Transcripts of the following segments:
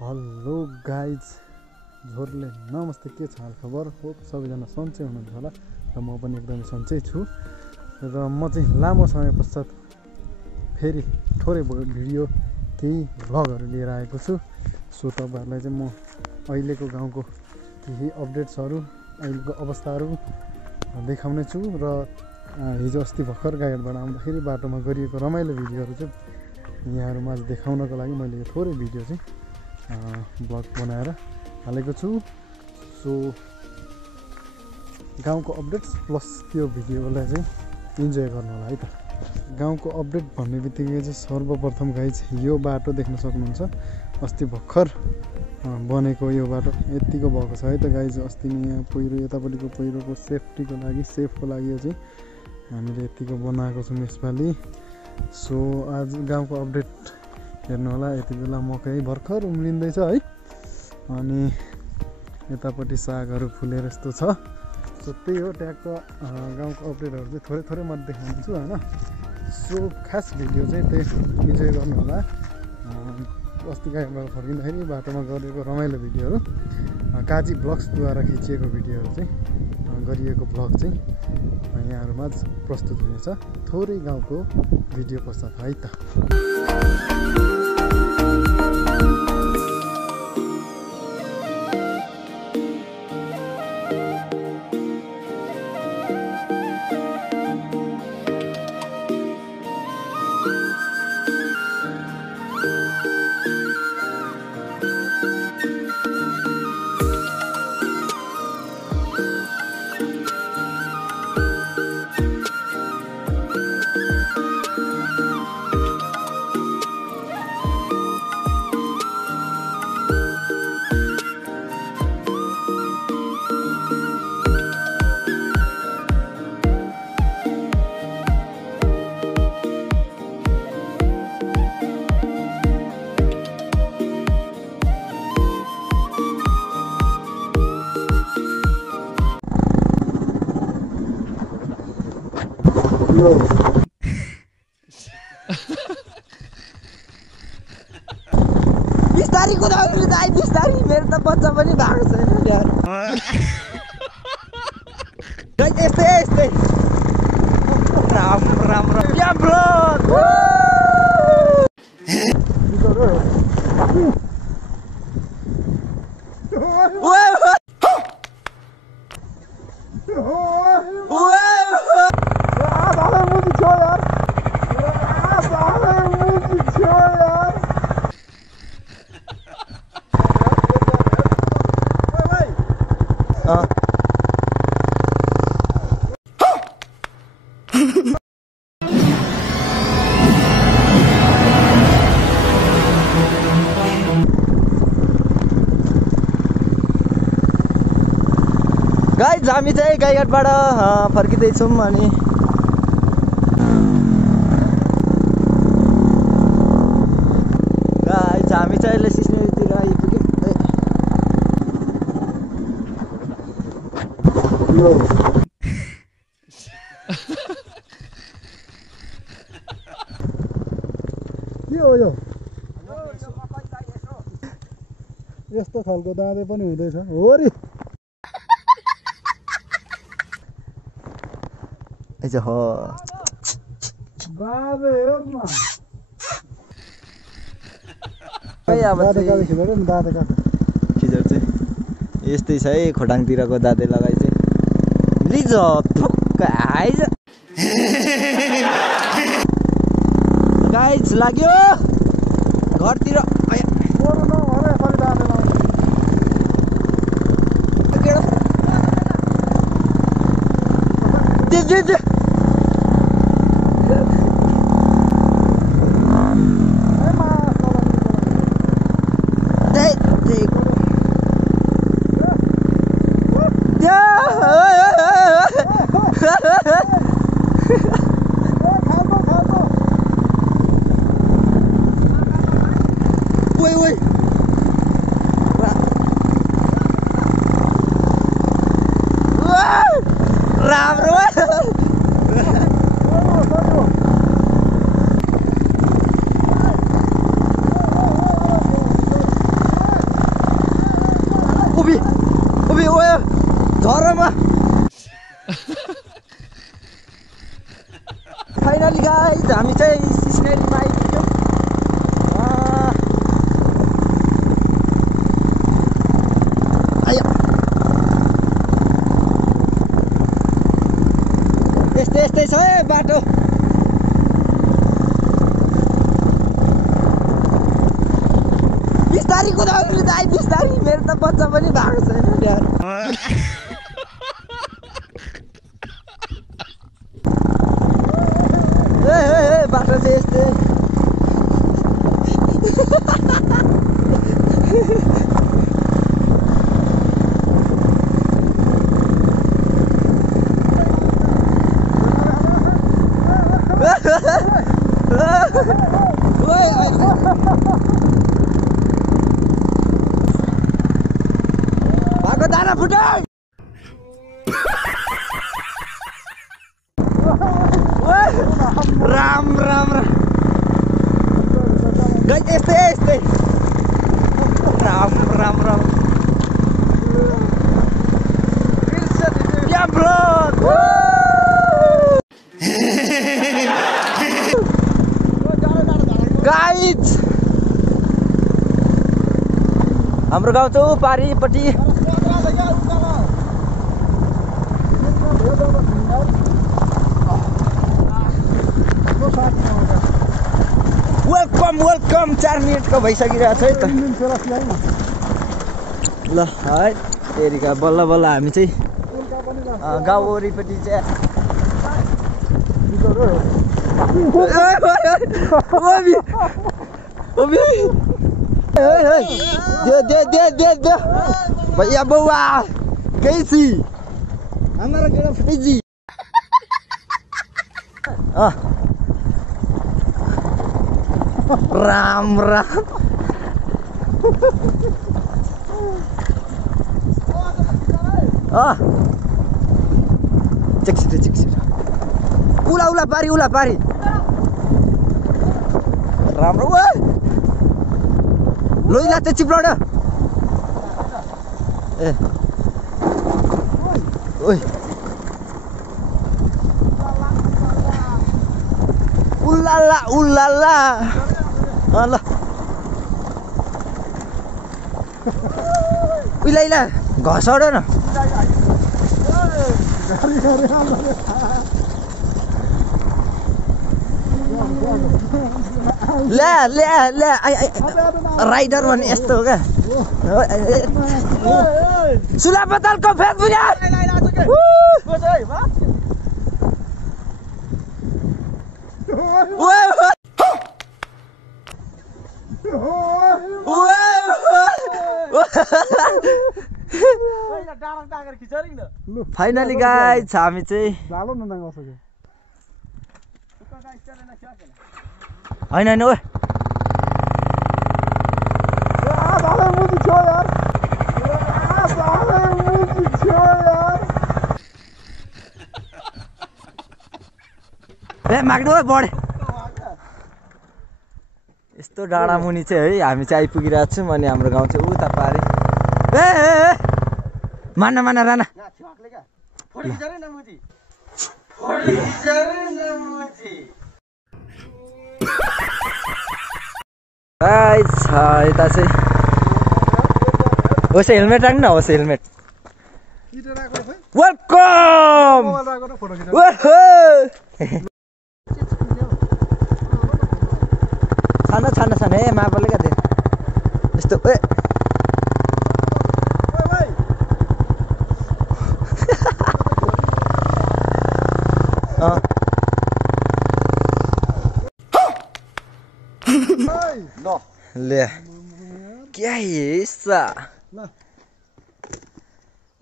Hello guys झोरले नमस्ते, के छ हाल खबर? होप सबैजना सन्चै हुनुहुन्छ होला र म पनि एकदमै सन्चै छु। र म चाहिँ लामो समय पश्चात फेरि थोरै भिडियो केही भ्लगहरू लिएर आएको छु। सो तपाईँहरूलाई चाहिँ म अहिलेको गाउँको केही अपडेट्सहरू, अहिलेको अवस्थाहरू देखाउने छु। र हिजो अस्ति भर्खर गाइडबाट आउँदाखेरि बाटोमा गरिएको रमाइलो भिडियोहरू चाहिँ यहाँहरूमा आज देखाउनको लागि मैले यो थोरै भिडियो चाहिँ ब्लग बनाएर हालेको छु। सो गाउँको अपडेट्स प्लस त्यो भिडियोलाई चाहिँ इन्जोय गर्नु होला है त। गाउँको अपडेट भन्ने बित्तिकै चाहिँ सर्वप्रथम गाइज यो बाटो देख्न सक्नुहुन्छ। अस्ति भर्खर बनेको यो बाटो यतिको भएको छ है त गाइज। अस्ति नै यहाँ पहिरो, यतापट्टिको पहिरोको सेफ्टीको लागि यो चाहिँ हामीले यतिको बनाएको छौँ यसपालि। सो आज गाउँको अपडेट हेर्नु होला। यति बेला मकै भर्खर उम्लिँदैछ है, अनि यतापट्टि सागहरू फुलेर यस्तो छ। सो त्यही हो ट्यागको गाउँको अपडेटहरू चाहिँ थोरै थोरै म देखाउँछु होइन। सो खास भिडियो चाहिँ त्यही इन्जोय गर्नु होला। अस्ति गाईबाट फर्किँदाखेरि बाटोमा गरेको रमाइलो भिडियोहरू, काजी ब्लग्सद्वारा खिचिएको भिडियोहरू चाहिँ गरिएको भ्लग चाहिँ यहाँहरूमा प्रस्तुत हुनेछ थोरै गाउँको भिडियो पश्चात है त। बिस्तारी कुदाउनु दाइ, बिस्तारी। मेरो त बच्चा पनि भएको छैन यार। यस्तै राम्रो राम्रो क्या ब्रो। गाइज हामी चाहिँ गाईघाटबाट फर्किँदैछौँ अनि गाइज हामी चाहिँ अहिले सिस्नेरीतिर आइपुग्यौँ। के हो यो? यस्तो खालको दाँते पनि हुँदैछ हो रे। हो खिचर चाहिँ यस्तै छ है। खोटाङतिरको दाँते लगाइ चाहिँ लिज थुक्क आइज। गाइज लाग्यो घरतिर। राम्रो उभि उभि ओयो झरमा फाइनली गाइस हामी चाहिँ सिस्नेरीमा आइपुग्यौँ यस्तै छ है बाटो बिस्तारी कुदाउनु दाइ बिस्तारी मेरो त बच्चा पनि भएको छैन यार ए बाटो चाहिँ यस्तै दाना फुट्यो राम राम गाइस यस्तै राम राम राम गाइस हाम्रो गाउँ चाहिँ पारिपट्टि वेलकम 4 मिनटको भइसकिरहेको छ है त ल है तेरिका बल्ल बल्ल हामी चाहिँ गाउँ वरिपट्टि चाहिँ दे भैया बउआ कैसी हमारा केटा फुटीजी राम राम चिक्सिट उला पारी राम्रो लोइला चाहिँ चिप्लाउन ए ओइ उल्लाला ल उइला घसाउन न ले राइडर भने यस्तो हो क्या सुलापतालको फेसबुक फाइनली गाइस हामी चाहिँ होइन ओए ए माग्नु बढे यस्तो डाँडा मुनि चाहिँ है हामी चाहिँ आइपुगिरहेको छौँ अनि हाम्रो गाउँ चाहिँ उता पारे ए माना राना यता चाहिँ होस् हेलमेट राख्नु न होस् हेलमेट वेलकम छान ए मापले क्या थियो यस्तो ए ले क्या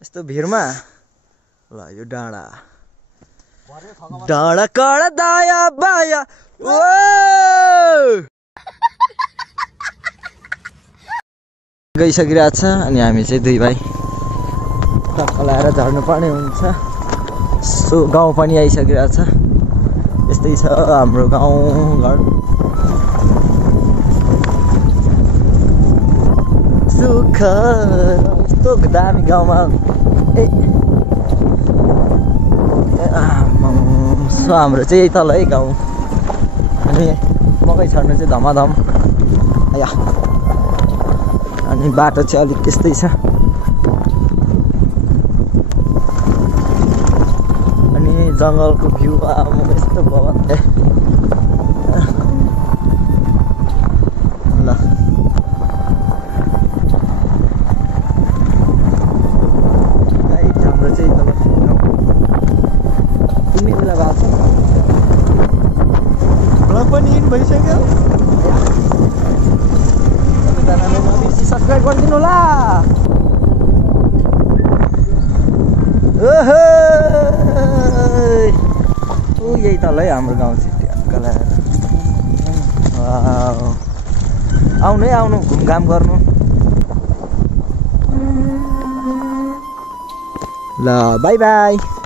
यस्तो भिरमा ल यो डाँडा कडा दाया बाया ओ गइसकिरहेको छ अनि हामी चाहिँ दुई भाइ टक्क लाएर झर्नु पर्ने हुन्छ सो गाउँ पनि आइसकिरहेको छ यस्तै छ हाम्रो गाउँ घर सुख यस्तो दामी गाउँमा ए सो हाम्रो चाहिँ यही तल है गाउँ अनि मकै छर्नु चाहिँ धमाधम या अनि बाटो चाहिँ अलिक त्यस्तै छ अनि जङ्गलको भ्यू यस्तो भयो ल हाम्रो चाहिँ तल पुग्ने बेला भएको छ ब्लग पनि इन भइसक्यो सबैजनाले नबिर्सी सब्सक्राइब गरिदिनु होला ओहो यही तल है हाम्रो गाउँ चाहिँ ट्याक्क आउनु है आउनु घुमघाम गर्नु ल बाई बाई